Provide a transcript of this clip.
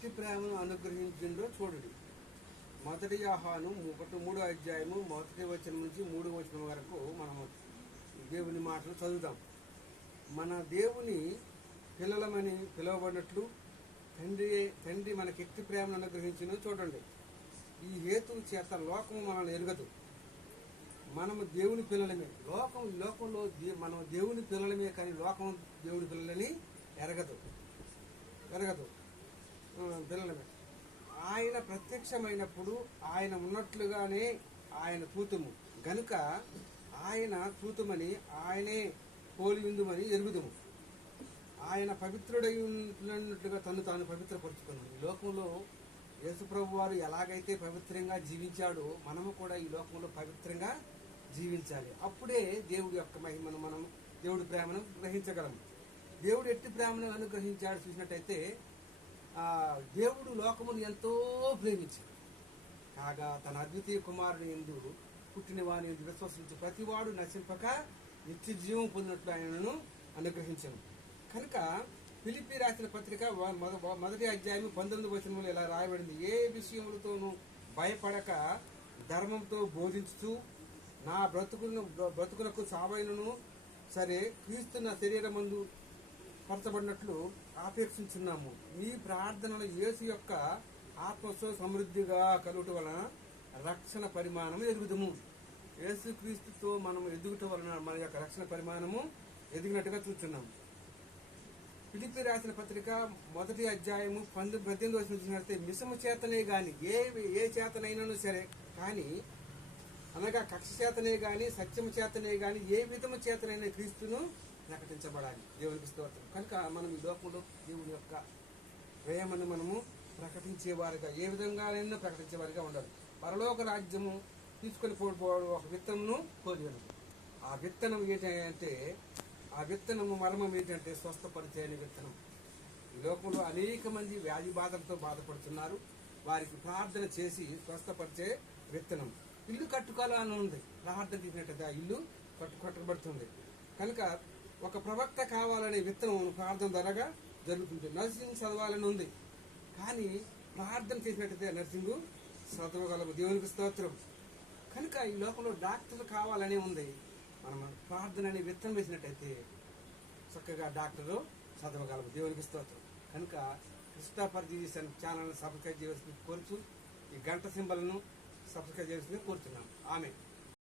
ఎట్టి ప్రేమను అనుగ్రహించిందో చూడండి. మొదటి యోహాను 3వ అధ్యాయము 1వ వచనం నుంచి 3వ వచనం వరకు మనము దేవుని మాటలు చదువుదాం. మన దేవుని పిల్లలమని పిలువబడినట్లు తండ్రి మనకి ఎట్టి ప్రేమను అనుగ్రహించిందో చూడండి. ఈ హేతువు చేత లోకము మనల్ని ఎరుగదు. మనము దేవుని పిల్లలమే. లోకంలో మనం దేవుని పిల్లలమే, కానీ లోకం దేవుని పిల్లలని ఎరగదు పిల్లలమే. ఆయన ప్రత్యక్షమైనప్పుడు ఆయన ఉన్నట్లుగానే ఆయన తూతుము గనుక ఆయన తూతుమని ఆయనే పోలి ఉందుమని ఎరుగుదుము. ఆయన పవిత్రుడై ఉన్నట్లుగా తాను పవిత్రపరుచుకున్నాం. ఈ లోకంలో యేసుప్రభు వారు ఎలాగైతే పవిత్రంగా జీవించాడో మనము కూడా ఈ లోకంలో పవిత్రంగా జీవించాలి. అప్పుడే దేవుడి యొక్క మహిమను మనం, దేవుడి ప్రేమను గ్రహించగలము. దేవుడు ఎట్టి ప్రేమను అనుగ్రహించాడు చూసినట్టయితే, దేవుడు లోకమును ఎంతో ప్రేమించాడు. కాగా తన అద్వితీయ కుమారుని యందు పుట్టిన వాని యందు విశ్వసించి ప్రతివాడు నశింపక నిత్య జీవం పొందినట్లు ఆయనను అనుగ్రహించాను. కనుక ఫిలిప్పీ రాసిన పత్రిక 1వ అధ్యాయం 19వ వచనంలో ఇలా రాయబడింది: ఏ విషయములతోనూ భయపడక ధర్మంతో బోధించుతూ నా బ్రతుకునకు సావైనను సరే క్రీస్తున్న శరీరమందు పరచబడినట్లు ఆపేక్షించున్నాము. మీ ప్రార్థనలు యేసు యొక్క ఆత్మతో సమృద్ధిగా కలుగుట వలన రక్షణ పరిమాణము ఎదుగుదము. యేసు క్రీస్తుతో మనం ఎదుగుట వలన మన యొక్క రక్షణ పరిమాణము ఎదిగినట్టుగా చూస్తున్నాము. ఫిలిప్పీ రాసిన పత్రిక 1వ అధ్యాయము 18వ వచనం చూసినట్లయితే, మిషము చేతనే గాని ఏ చేతనైనను సరే కానీ, అనగా కక్ష చేతనే గాని సత్యము చేతనే గాని ఏ విధము చేతనైన క్రీస్తును ప్రకటించబడాలి. దేవునికి స్తోత్రం. కనుక మనం ఈ లోకంలో దేవుని యొక్క ప్రేమను మనము ప్రకటించేవారిగా, ఏ విధంగానైనా ప్రకటించేవారిగా ఉండాలి. పరలోక రాజ్యము తీసుకొని పోవడం ఒక విత్తనమును కోరిను. ఆ విత్తనం ఏంటంటే, ఆ విత్తనము మర్మం ఏంటంటే స్వస్థపరిచే విత్తనం. ఈ లోకంలో అనేక మంది వ్యాధి బాధలతో బాధపడుతున్నారు. వారికి ప్రార్థన చేసి స్వస్థపరిచే విత్తనం. ఇల్లు కట్టుకోవాలని ఉంది. ప్రార్థన చేసినట్టయితే ఆ ఇల్లు కట్టబడుతుంది. కనుక ఒక ప్రవక్త కావాలనే విత్తనం ప్రార్థన ద్వారా జరుగుతుంది. నర్సింగ్ చదవాలని ఉంది, కానీ ప్రార్థన చేసినట్టయితే నర్సింగ్ చదవగలము. దేవునికి స్తోత్రం. కనుక ఈ లోకంలో డాక్టర్ కావాలనే ఉంది. మనం ప్రార్థన అనే విత్తనం వేసినట్టయితే చక్కగా డాక్టరు చదవగలము. దేవునికి స్తోత్రం. కనుక క్రిస్టోఫర్ ఛానల్ సబ్స్క్రైబ్ చేయవలసింది కోరుచు, ఈ గంట సింబల్ను సబ్స్క్రైబ్ చేయవలసింది కోరుతున్నాను. ఆమె